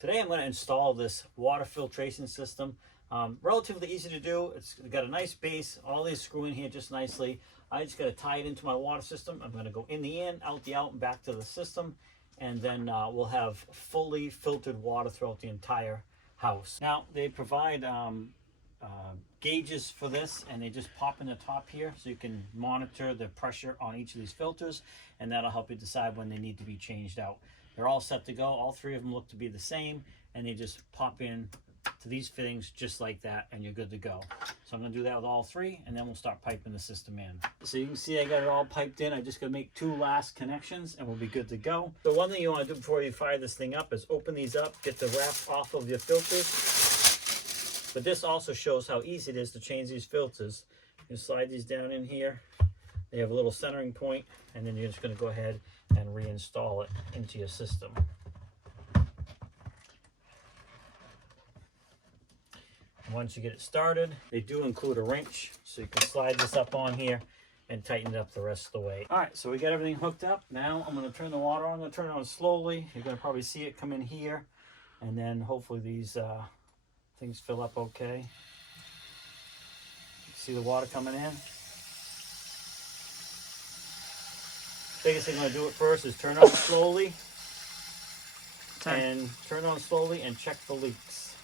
Today I'm going to install this water filtration system. Relatively easy to do. It's got a nice base. All these screw in here just nicely. I just got to tie it into my water system. I'm going to go in the in, out the out, and back to the system. And then we'll have fully filtered water throughout the entire house. Now they provide gauges for this, and they just pop in the top here so you can monitor the pressure on each of these filters, and that'll help you decide when they need to be changed out. They're all set to go. All three of them look to be the same, and they just pop in to these fittings just like that, and you're good to go. So I'm going to do that with all three, and then we'll start piping the system in. So you can see I got it all piped in. I just got to make two last connections, and we'll be good to go. So one thing you want to do before you fire this thing up is open these up, get the wrap off of your filters. But this also shows how easy it is to change these filters. You slide these down in here. They have a little centering point, and then you're just going to go ahead and reinstall it into your system. Once you get it started, they do include a wrench, so you can slide this up on here and tighten it up the rest of the way. All right, so we got everything hooked up. Now I'm going to turn the water on. I'm going to turn it on slowly. You're going to probably see it come in here, and then hopefully these things fill up okay. See the water coming in? Biggest thing I'm going to do it first is turn it on slowly. And turn it on slowly and check the leaks.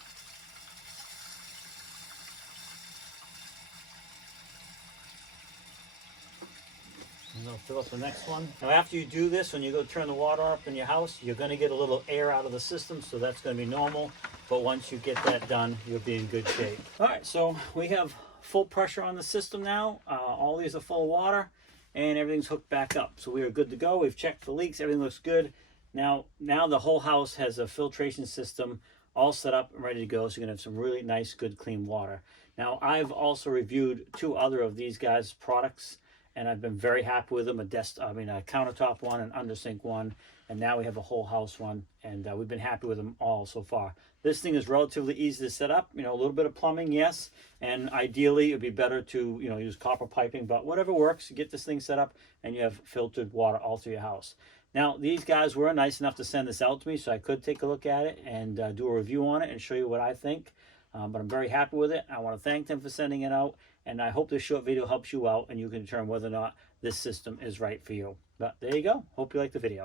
And I'll fill up the next one. Now after you do this, when you go turn the water up in your house, you're going to get a little air out of the system, so that's going to be normal. But once you get that done, you'll be in good shape. All right, so we have full pressure on the system now. All these are full of water, and everything's hooked back up. So we are good to go. We've checked the leaks. Everything looks good. Now the whole house has a filtration system all set up and ready to go. So you're going to have some really nice, good, clean water. Now I've also reviewed two other of these guys' products, and I've been very happy with them. A countertop one, an undersink one, and now we have a whole house one, and we've been happy with them all so far. This thing is relatively easy to set up. You know, a little bit of plumbing, yes, and ideally it'd be better to use copper piping, but whatever works. Get this thing set up, and you have filtered water all through your house. Now these guys were nice enough to send this out to me, so I could take a look at it and do a review on it and show you what I think. But I'm very happy with it. I want to thank them for sending it out, and I hope this short video helps you out and you can determine whether or not this system is right for you. But there you go. Hope you like the video.